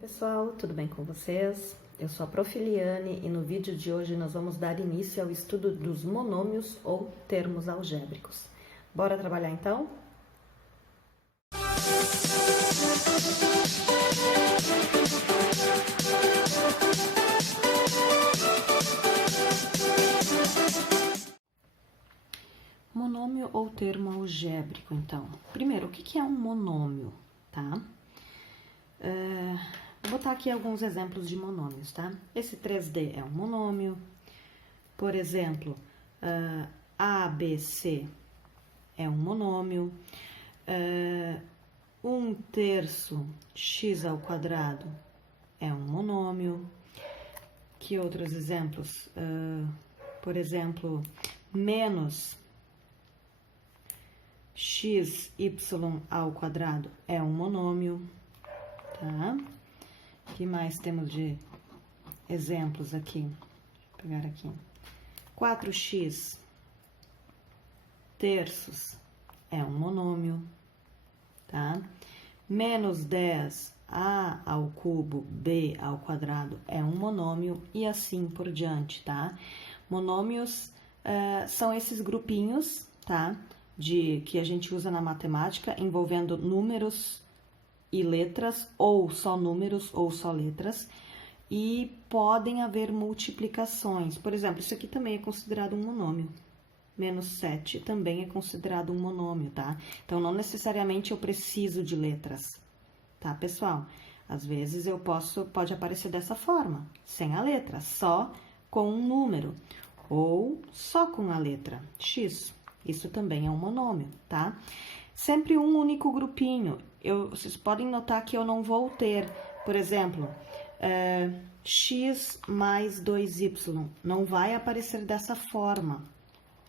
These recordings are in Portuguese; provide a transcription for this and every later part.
Pessoal, tudo bem com vocês? Eu sou a Prof. Eliane e no vídeo de hoje nós vamos dar início ao estudo dos monômios ou termos algébricos. Bora trabalhar então? Monômio ou termo algébrico, então. Primeiro, o que é um monômio, tá? Vou botar aqui alguns exemplos de monômios, tá? Esse 3D é um monômio. Por exemplo, ABC é um monômio. 1/3 x ao quadrado é um monômio. Que outros exemplos? Por exemplo, menos xy ao quadrado é um monômio, tá? O que mais temos de exemplos aqui? Deixa eu pegar aqui. 4x terços é um monômio, tá? Menos 10a ao cubo b ao quadrado é um monômio e assim por diante, tá? Monômios são esses grupinhos, tá? Que a gente usa na matemática, envolvendo números e letras, ou só números ou só letras, e podem haver multiplicações. Por exemplo, isso aqui também é considerado um monômio. Menos 7 também é considerado um monômio, tá? Então, não necessariamente eu preciso de letras, tá, pessoal? Às vezes pode aparecer dessa forma, sem a letra, só com um número, ou só com a letra x. Isso também é um monômio, tá? Sempre um único grupinho. Vocês podem notar que eu não vou ter, por exemplo, x mais 2y. Não vai aparecer dessa forma.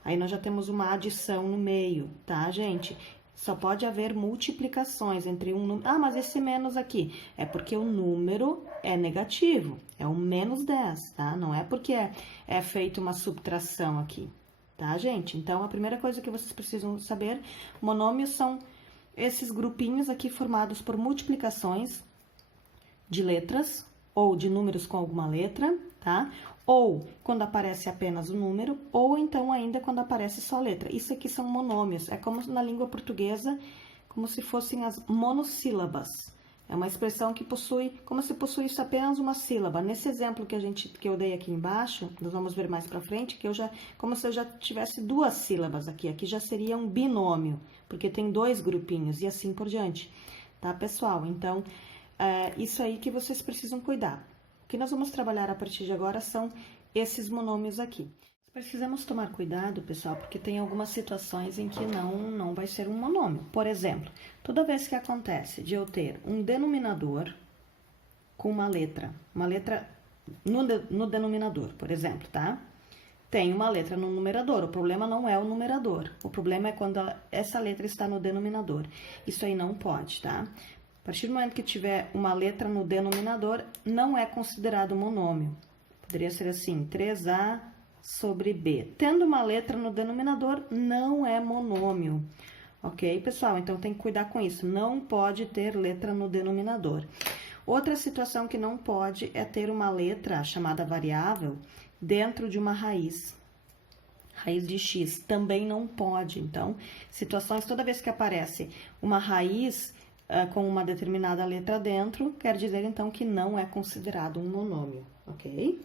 Aí nós já temos uma adição no meio, tá, gente? Só pode haver multiplicações entre um número. Ah, mas esse menos aqui é porque o número é negativo. É o menos 10, tá? Não é porque é feita uma subtração aqui. Tá, gente? Então, a primeira coisa que vocês precisam saber, monômios são esses grupinhos aqui formados por multiplicações de letras ou de números com alguma letra, tá? Ou quando aparece apenas o número, ou então ainda quando aparece só letra. Isso aqui são monômios, é como na língua portuguesa, como se fossem as monossílabas. É uma expressão que como se possuísse apenas uma sílaba. Nesse exemplo que eu dei aqui embaixo, nós vamos ver mais pra frente, como se eu já tivesse duas sílabas aqui. Aqui já seria um binômio, porque tem dois grupinhos e assim por diante. Tá, pessoal? Então, isso aí que vocês precisam cuidar. O que nós vamos trabalhar a partir de agora são esses monômios aqui. Precisamos tomar cuidado, pessoal, porque tem algumas situações em que não vai ser um monômio. Por exemplo, toda vez que acontece de eu ter um denominador com uma letra no denominador, por exemplo, tá? Tem uma letra no numerador, o problema não é o numerador, o problema é quando essa letra está no denominador. Isso aí não pode, tá? A partir do momento que tiver uma letra no denominador, não é considerado monômio. Poderia ser assim, 3a sobre b. Tendo uma letra no denominador, não é monômio. Ok, pessoal? Então, tem que cuidar com isso. Não pode ter letra no denominador. Outra situação que não pode é ter uma letra chamada variável dentro de uma raiz. Raiz de x também não pode. Então, situações, toda vez que aparece uma raiz com uma determinada letra dentro, quer dizer, então, que não é considerado um monômio. Ok?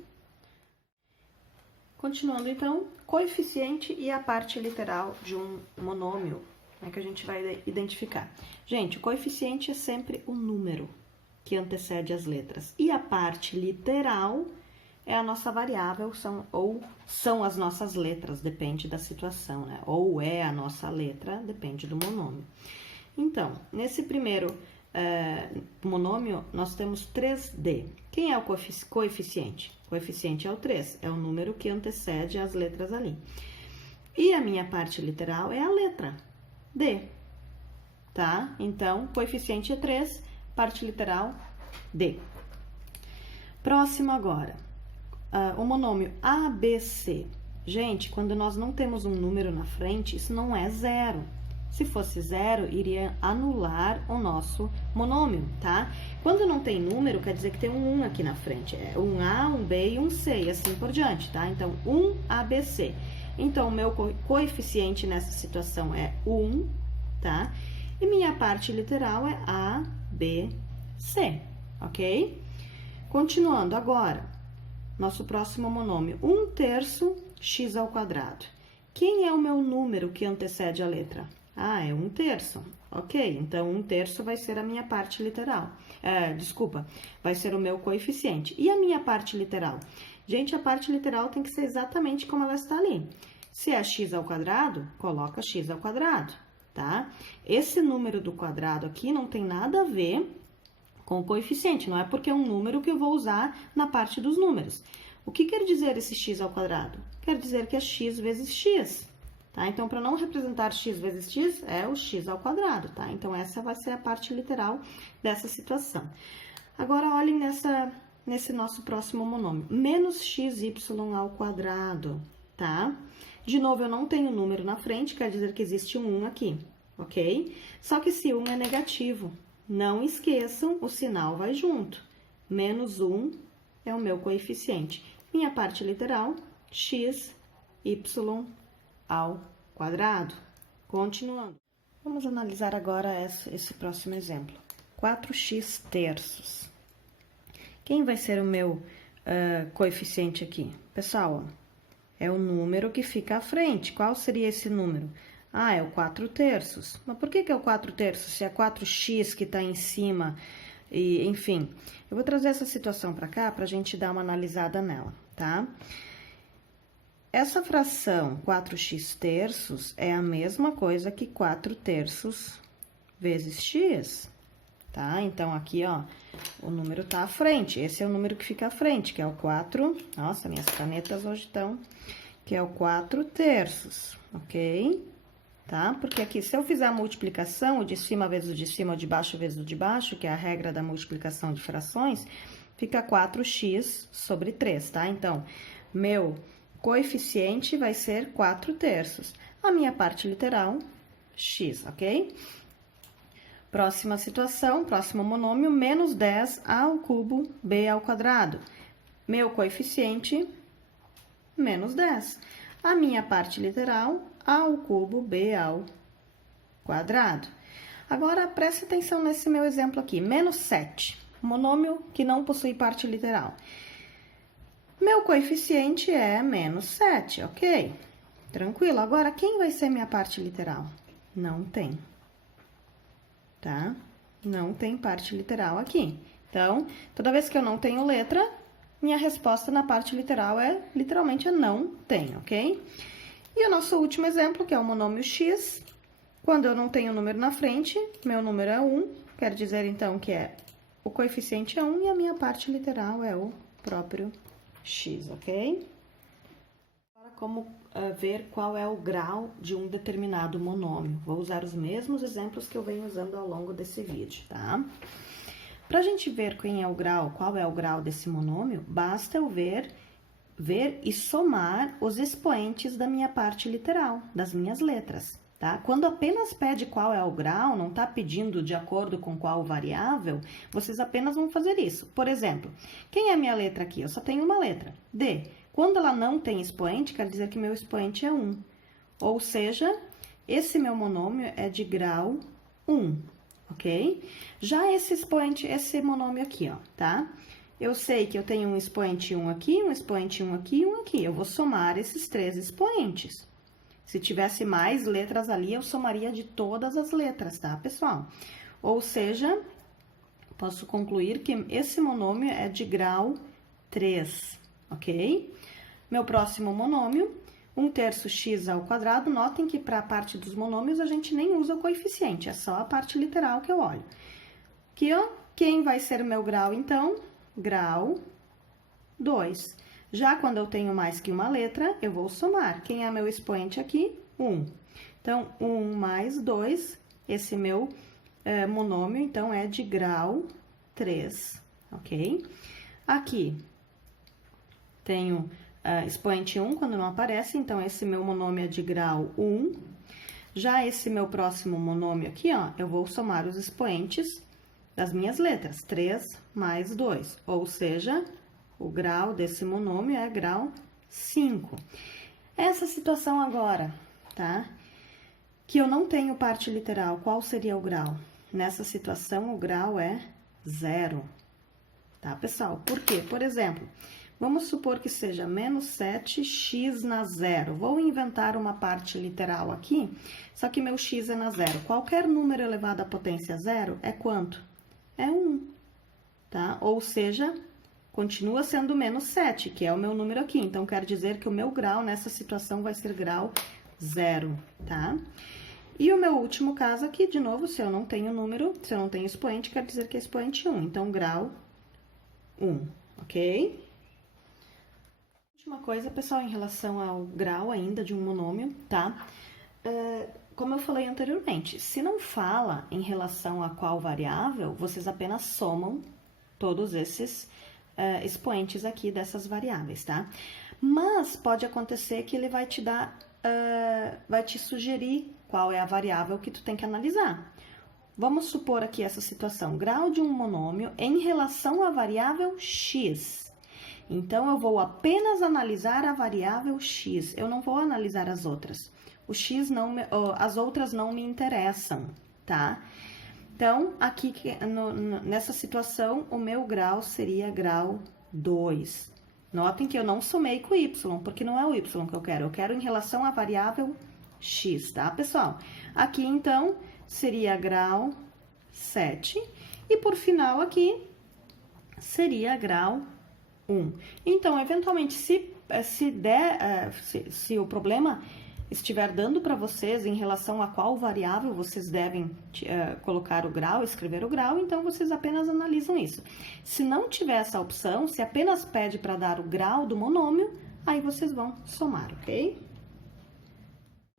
Continuando, então, coeficiente e a parte literal de um monômio, né, que a gente vai identificar. Gente, o coeficiente é sempre o número que antecede as letras. E a parte literal é a nossa variável, são as nossas letras, depende da situação, né? Ou é a nossa letra, depende do monômio. Então, nesse primeiro monômio, nós temos 3D. Quem é o coeficiente? O coeficiente é o 3, é o número que antecede as letras ali. E a minha parte literal é a letra D, tá? Então, coeficiente é 3, parte literal D. Próximo agora, o monômio ABC. Gente, quando nós não temos um número na frente, isso não é zero. Se fosse 0, iria anular o nosso monômio, tá? Quando não tem número, quer dizer que tem um 1 aqui na frente. É um A, um B e um C, e assim por diante, tá? Então, 1ABC. Então, o meu coeficiente nessa situação é 1, tá? E minha parte literal é A, B, C, ok? Continuando agora, nosso próximo monômio, 1/3 x ao quadrado. Quem é o meu número que antecede a letra? Ah, é 1/3. Ok, então 1/3 vai ser a minha parte literal. Vai ser o meu coeficiente. E a minha parte literal? Gente, a parte literal tem que ser exatamente como ela está ali. Se é x ao quadrado, coloca x ao quadrado, tá? Esse número do quadrado aqui não tem nada a ver com o coeficiente, não é porque é um número que eu vou usar na parte dos números. O que quer dizer esse x ao quadrado? Quer dizer que é x vezes x, tá? Então, para não representar x vezes x, é o x ao quadrado, tá? Então, essa vai ser a parte literal dessa situação. Agora, olhem nesse nosso próximo monômio. Menos xy ao quadrado, tá? De novo, eu não tenho número na frente, quer dizer que existe um 1 aqui, ok? Só que esse 1 é negativo. Não esqueçam, o sinal vai junto. Menos 1 é o meu coeficiente. Minha parte literal, x, y ao quadrado. Continuando. Vamos analisar agora esse próximo exemplo. 4x terços. Quem vai ser o meu coeficiente aqui? Pessoal, ó, é o número que fica à frente. Qual seria esse número? Ah, é o 4/3. Mas por que é o 4/3 se é 4x que está em cima? E, enfim, eu vou trazer essa situação para cá para a gente dar uma analisada nela, tá? Essa fração 4x terços é a mesma coisa que 4/3 vezes x, tá? Então, aqui, ó, o número tá à frente. Esse é o número que fica à frente, que é o 4... Nossa, minhas canetas hoje estão... Que é o 4/3, ok? Tá? Porque aqui, se eu fizer a multiplicação, o de cima vezes o de cima, o de baixo vezes o de baixo, que é a regra da multiplicação de frações, fica 4x sobre 3, tá? Então, meu coeficiente vai ser 4/3. A minha parte literal, x, ok? Próxima situação, próximo monômio, menos 10 ao cubo b ao quadrado. Meu coeficiente, menos 10. A minha parte literal, a ao cubo b ao quadrado. Agora, preste atenção nesse meu exemplo aqui, menos 7, monômio que não possui parte literal. Meu coeficiente é menos 7, ok? Tranquilo. Agora, quem vai ser minha parte literal? Não tem, tá? Não tem parte literal aqui. Então, toda vez que eu não tenho letra, minha resposta na parte literal é, literalmente, não tem, ok? E o nosso último exemplo, que é o monômio x, quando eu não tenho número na frente, meu número é 1, quer dizer, então, que o coeficiente é 1 e a minha parte literal é o próprio x, ok? Agora, como ver qual é o grau de um determinado monômio? Vou usar os mesmos exemplos que eu venho usando ao longo desse vídeo, tá? Para a gente ver qual é o grau desse monômio, basta eu ver e somar os expoentes da minha parte literal, das minhas letras, tá? Quando apenas pede qual é o grau, não está pedindo de acordo com qual variável, vocês apenas vão fazer isso. Por exemplo, quem é a minha letra aqui? Eu só tenho uma letra, D. Quando ela não tem expoente, quer dizer que meu expoente é 1. Ou seja, esse meu monômio é de grau 1, ok? Já esse monômio aqui, ó, tá? Eu sei que eu tenho um expoente 1 aqui, um expoente 1 aqui e um aqui. Eu vou somar esses 3 expoentes. Se tivesse mais letras ali, eu somaria de todas as letras, tá, pessoal? Ou seja, posso concluir que esse monômio é de grau 3, ok? Meu próximo monômio, 1/3 x ao quadrado. Notem que para a parte dos monômios a gente nem usa o coeficiente, é só a parte literal que eu olho. Aqui, ó, quem vai ser o meu grau, então? Grau 2. Já quando eu tenho mais que uma letra, eu vou somar. Quem é meu expoente aqui? 1. Então, 1 mais 2, esse meu monômio, então, é de grau 3, ok? Aqui, tenho expoente 1, quando não aparece, então, esse meu monômio é de grau 1. Já esse meu próximo monômio aqui, ó, eu vou somar os expoentes das minhas letras, 3 mais 2, ou seja, o grau desse monômio é grau 5. Essa situação agora, tá? Que eu não tenho parte literal, qual seria o grau? Nessa situação, o grau é 0, tá, pessoal? Por quê? Por exemplo, vamos supor que seja menos 7x na zero. Vou inventar uma parte literal aqui, só que meu x é na zero. Qualquer número elevado à potência zero é quanto? É 1, tá? Ou seja, continua sendo menos 7, que é o meu número aqui. Então, quer dizer que o meu grau nessa situação vai ser grau 0, tá? E o meu último caso aqui, de novo, se eu não tenho número, se eu não tenho expoente, quer dizer que é expoente 1. Então, grau 1, ok? Última coisa, pessoal, em relação ao grau ainda de um monômio, tá? Como eu falei anteriormente, se não fala em relação a qual variável, vocês apenas somam todos esses expoentes aqui dessas variáveis, tá? Mas pode acontecer que ele vai te dar, vai te sugerir qual é a variável que tu tem que analisar. Vamos supor aqui essa situação, grau de um monômio em relação à variável x. Então, eu vou apenas analisar a variável x, eu não vou analisar as outras. O x não, as outras não me interessam, tá? Então, aqui nessa situação, o meu grau seria grau 2. Notem que eu não somei com o y, porque não é o y que eu quero em relação à variável x, tá, pessoal? Aqui, então, seria grau 7. E por final, aqui, seria grau 1. Então, eventualmente, se o problema estiver dando para vocês em relação a qual variável vocês devem colocar o grau, escrever o grau, então vocês apenas analisam isso. Se não tiver essa opção, se apenas pede para dar o grau do monômio, aí vocês vão somar, ok?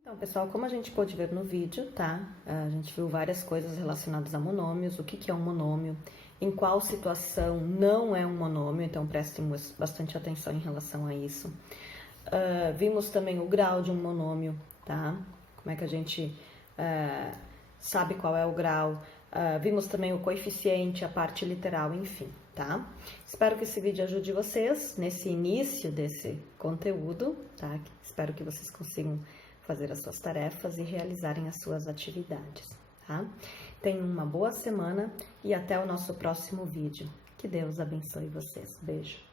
Então, pessoal, como a gente pôde ver no vídeo, tá? A gente viu várias coisas relacionadas a monômios, o que é um monômio, em qual situação não é um monômio, então prestem bastante atenção em relação a isso. Vimos também o grau de um monômio, tá? Como é que a gente sabe qual é o grau. Vimos também o coeficiente, a parte literal, enfim, tá? Espero que esse vídeo ajude vocês nesse início desse conteúdo, tá? Espero que vocês consigam fazer as suas tarefas e realizarem as suas atividades, tá? Tenham uma boa semana e até o nosso próximo vídeo. Que Deus abençoe vocês. Beijo!